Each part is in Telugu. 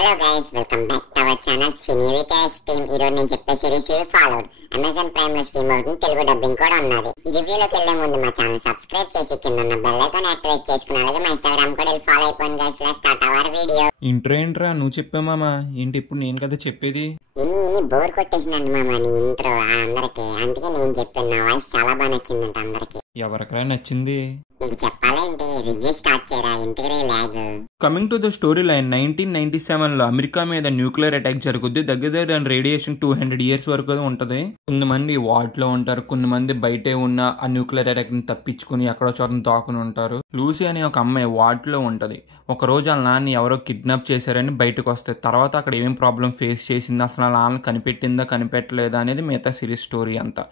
Hello guys, welcome back to our channel cine with team. ఈ రోజు నేను చెప్పే సిరీస్ ఫాలోడ్ అమెజాన్ ప్రైమ్ లో స్ట్రీమ్ అవుతుంది. తెలుగు డబ్బింగ్ కూడా ఉన్నది. రివ్యూలోకి వెళ్లే ముందు మా ఛానల్ సబ్స్క్రైబ్ చేసి కింద ఉన్న బెల్ ఐకాన్ యాక్టివేట్ చేసుకుని అలాగే మా ఇన్స్టాగ్రామ్ కూడా ఫాలో అయిపోయింది guys. Let's start our video. Intro ఏంట్రా నువ్వు చెప్పా మామా? ఏంటి ఇప్పుడు నేను కదా చెప్పేది? ఇన్ని బోర్ కొట్టేసిందండి మామ నీ ఇంట్రో అందరికి. అందుకే నేను చెప్పాను, నా వాయిస్ చాలా బాగా నచ్చిందంట అందరికి. ఎవరికైనా నచ్చింది? నీకు చెప్పాలంటే రివ్యూ స్టార్ట్ చేయరా, ఇంటికి లాగ్. Coming to the story line, 1997 లో అమెరికా మీద న్యూక్లియర్ అటాక్ జరుగుద్ది. దగ్గర దాని రేడియేషన్ 200 years వరకు ఉంటది. కొంతమంది వార్డ్ లో ఉంటారు, కొంతమంది బయటే ఉన్న ఆ న్యూక్లియర్ అటాక్ ని తప్పించుకుని ఎక్కడో చోట దాక్కుని ఉంటారు. లూసీ అనే ఒక అమ్మాయి వార్డ్ లో ఉంటది. ఒక రోజు వాళ్ళ నాన్న ఎవరో కిడ్నాప్ చేశారని బయటకు వస్తాయి. తర్వాత అక్కడ ఏం ప్రాబ్లం ఫేస్ చేసింది, అసలు వాళ్ళ నాన్న కనిపెట్టిందా కనిపెట్టలేదా అనేది మిగతా సిరీస్ స్టోరీ అంతా.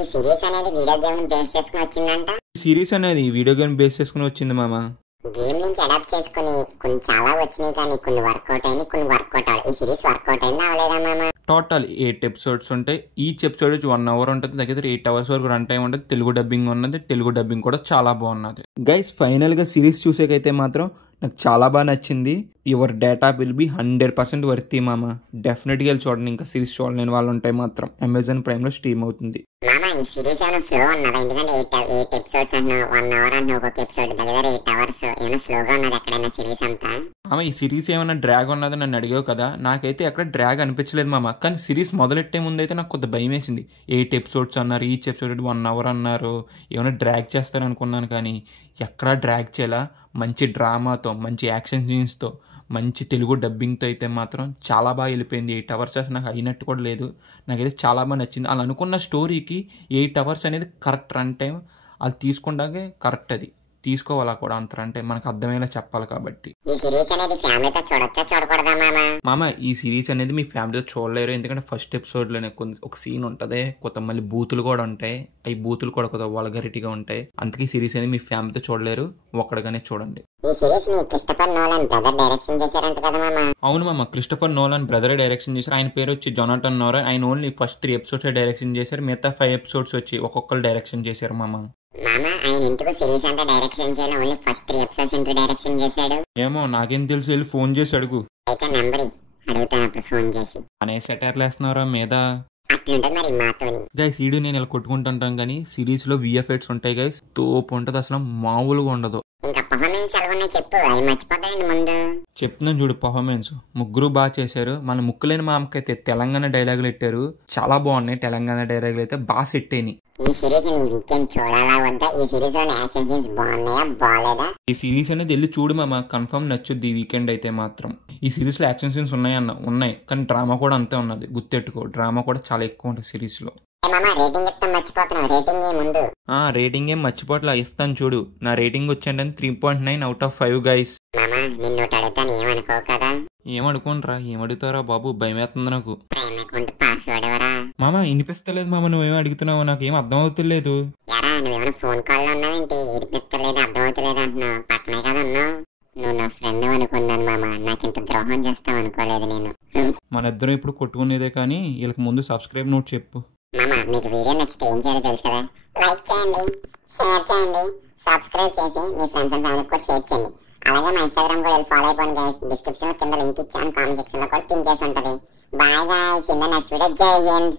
ఈ సిరీస్ అనేది వీడియో గేమ్ బేస్ చేసుకుని వచ్చిందంట. సిరీస్ అనేది వీడియో గేమ్ బేస్ చేసుకుని వచ్చింది మామ. గేమ్ నుంచి అడాప్ట్ చేసుకుని కొన్ని చాలా వచ్చినాయి, కానీ కొన్ని వర్కౌట్ అయింది, కొన్ని వర్కౌట్ అవ్వాలి. ఈ సిరీస్ వర్కౌట్ అయింది అవలేదా మామ? టోటల్ 8 episodes ఉంటాయి. ఈచ్ ఎపిసోడ్ 1 hour ఉంటుంది. దగ్గర 8 hours వరకు రన్ టైం ఉంటుంది. తెలుగు డబ్బింగ్ ఉన్నది. తెలుగు డబ్బింగ్ కూడా చాలా బాగున్నది గైస్. ఫైనల్ గా సిరీస్ చూసేకైతే మాత్రం నాకు చాలా బాగా నచ్చింది. Your data will be 100% worthy మామ. డెఫినెట్గా వెళ్ళి చూడండి. ఇంకా సిరీస్ చూడలేని వాళ్ళు ఉంటే మాత్రం అమెజాన్ ప్రైమ్ లో స్ట్రీమ్ అవుతుంది. ఈ సిరీస్ ఏమైనా స్లో ఉన్నదా? ఎందుకంటే 8 episodes అన్నా 1 hour అన్న ఒక్కొక్క ఎపిసోడ్ దగ్గర 8 hours. ఏమైనా స్లోగా ఉన్నది ఎక్కడైనా సిరీస్ అంతా? ఈ సిరీస్ ఏమైనా డ్రాగ్ ఉన్నది నన్ను అడిగావు కదా, నాకైతే ఎక్కడ డ్రాగ్ అనిపించలేదు మామ. కానీ సిరీస్ మొదలెట్టే ముందు అయితే నాకు కొద్ది భయం వేసింది. 8 episodes అన్నారు, ఈచ్ ఎపిసోడ్ 1 hour అన్నారు, ఏమైనా డ్రాగ్ చేస్తారు అనుకున్నాను. కానీ ఎక్కడా డ్రాగ్ చేయాల. మంచి డ్రామాతో, మంచి యాక్షన్ సీన్స్తో, మంచి తెలుగు డబ్బింగ్తో అయితే మాత్రం చాలా బాగా వెళ్ళిపోయింది. 8 hours అసలు నాకు అయినట్టు కూడా లేదు. నాకైతే చాలా బాగా నచ్చింది. అలా అనుకున్న స్టోరీకి 8 hours అనేది కరెక్ట్ రన్ టైం. అది తీసుకుంటాకే కరెక్ట్, అది తీసుకోవాలా కూడా అంత అంటే మనకు అర్థమయ్యేలా చెప్పాలి. కాబట్టి ఈ సిరీస్ అనేది ఫ్యామిలీతో చూడొచ్చా చూడకూడదా మామ? ఈ సిరీస్ అనేది మీ ఫ్యామిలీతో చూడలేరు. ఎందుకంటే ఫస్ట్ ఎపిసోడ్లోనే ఒక సీన్ ఉంటుంది, కొత్త మళ్ళీ బూతులు కూడా ఉంటాయి. ఈ బూతులు కూడా కొత్త వల్గరిటీగా ఉంటాయి. అందుకే ఈ సిరీస్ అనేది మీ ఫ్యామిలీతో చూడలేరు, ఒక్కడగానే చూడండి. ఈ సిరీస్ ని క్రిస్టోఫర్ నోలన్ బ్రదర్ డైరెక్షన్ చేశారంట కదా మామ? అవును మామ, క్రిస్టోఫర్ నోలన్ బ్రదర్ డైరెక్షన్ చేశారు. ఆయన పేరు వచ్చి జొనాథన్ నోలన్. ఆయన ఓన్లీ ఫస్ట్ 3 episodes డైరెక్షన్ చేశారు. మిగతా 5 episodes వచ్చి ఒక్కొక్కరు డైరెక్షన్ చేశారు మామ. ఆయన ఇంతకు సిరీస్ అంతా డైరెక్షన్ చేయాలి, only first 3 episodes into direction చేశాడు. ఏమో నాకేం తెలుసు, వెళ్ళి ఫోన్ చేసి అడుగు. అయితే నెంబర్ అడుగుతాను అప్పుడు ఫోన్ చేసి. అనే సెటైర్లు వేస్తున్నారా మీద? అట్లుంటది మరి మాతోని. గైస్ ఈడు నేను ఇలా కొట్టుకుంటుంటాం, కానీ సిరీస్ లో VFX ఉంటాయి గైస్, తోపు ఉంటది, అసలు మామూలుగా ఉండదు. ఇంకా పర్ఫార్మెన్స్ ఎలా ఉన్నాయి చెప్పు, అవి మర్చిపోతాయండి ముందు. చెప్తున్నాను చూడు పర్ఫార్మెన్స్. ముగ్గురు బాగా చేశారు. మన ముక్కులేని మా అమ్మకైతే తెలంగాణ డైలాగులు పెట్టారు, చాలా బాగున్నాయి. తెలంగాణ డైలాగులు అయితే బాగా సెట్ అయినాయి. ఈ సిరీస్ నీ వీకెండ్ చూడాలా వద్దా? ఈ సిరీస్ లో యాక్షన్ సీన్స్ బాగున్నాయా బాగాలేదా? ఈ సిరీస్ అనేది వెళ్ళి చూడు మామ, కన్ఫర్మ్ నచ్చుద్ది ఈ వీకెండ్ అయితే మాత్రం. ఈ సిరీస్ లో యాక్షన్ సీన్స్ ఉన్నాయి, కానీ డ్రామా కూడా అంతే ఉన్నది. గుర్తెట్టుకో, డ్రామా కూడా చాలా ఎక్కువ ఉంటుంది సిరీస్ లో. రేటింగ్ ఇస్తాం మర్చిపోతున్నావు, రేటింగ్ ముందు. రేటింగ్ ఏం మర్చిపోట్లా, ఇస్తాను చూడు. నా రేటింగ్ వచ్చేంటే 3.9 out of 5 గైస్. నిన్ను అడుగుతాను, ఏమనుకో కదా? ఏమనుకోనరా, ఏమడుగుతారా బాబు, భయం వేస్తుంది నాకు. పాస్వర్డ్ ఎవరా మామ? వినిపిస్తలేదు మామ, నువ్వేమో అడుగుతున్నావు, నాకు ఏం అర్థం అవుతలేదు. ఎరా నువ్వేమైనా ఫోన్ కాల్ లో ఉన్నావేంటి? వినిపిస్తలేదు, అర్థం అవుతలేదు అంటున్నావు. పక్కనే కదా ఉన్నావు. నువ్వు నా ఫ్రెండ్ అనుకున్నాను మామ, నాకు ఇంత ద్రోహం చేస్తావు అనుకోలేదు నేను. మన ఇద్దరం ఇప్పుడు కొట్టుకునేదే, కానీ వీళ్ళకి ముందు సబ్స్క్రైబ్ నోట్ చెప్పు. మామ మీకు వీడియో నచ్చితే ఏం చేయాలో తెలుసు కదా? లైక్ చేయండి, షేర్ చేయండి, సబ్స్క్రైబ్ చేసి మీ ఫ్రెండ్స్ అండ్ ఫ్యామిలీకి కూడా షేర్ చేయండి. అలాగే మా ఇన్స్టాగ్రామ్ కూడా ఫాలో అయిపోండి గైస్. డిస్క్రిప్షన్ లో కింద లింక్ ఇచ్చాను, కామెంట్ సెక్షన్ లో కూడా పిన్ చేసి ఉంటుంది. Bye guys, in the next video. జై హింద్.